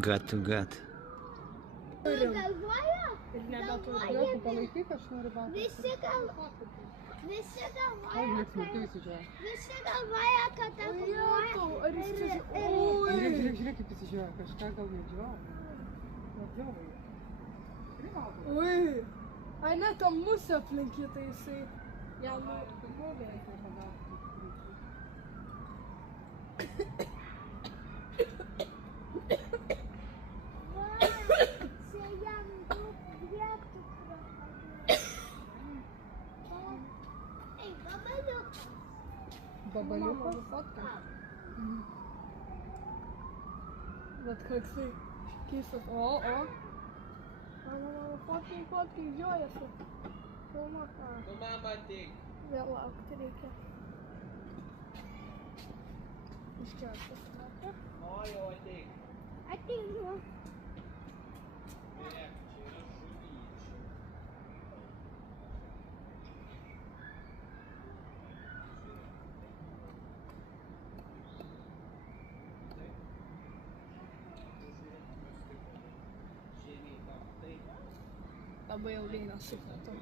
Gad to gad. Galvoja? Tu palaikyk, aš noriu baltą. Visi galvoja, Visi galvoja, kad galvoja, ar jis čia... Oi! Žiūrėk, kaip įsižiūrėjo, kažką gal medžioja. Labiau. Oi! Ai, ne, tą musę aplinkyta jisai. Jam numovė. čia jam daug vietų Ei, babaliukas. Babaliukas? Fotka. Bet koksai keistas. O. Mano, fotkai, žiojasi. Filmuok. Nu, mama, tik. Vėl laukti reikia. Iš čia pasimatė. O, jau ateik. Ateinu. Žiūrėk, čia yra žuvyčių. Žemėj tam taip. Labai ilgai nesupratau.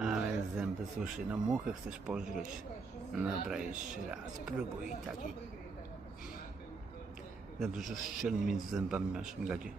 Ale zęby, słuchaj, no muchę chcesz pożreć. Dobra, jeszcze raz, spróbuj taki. Za dużo szczelin między zębami masz, gadzie.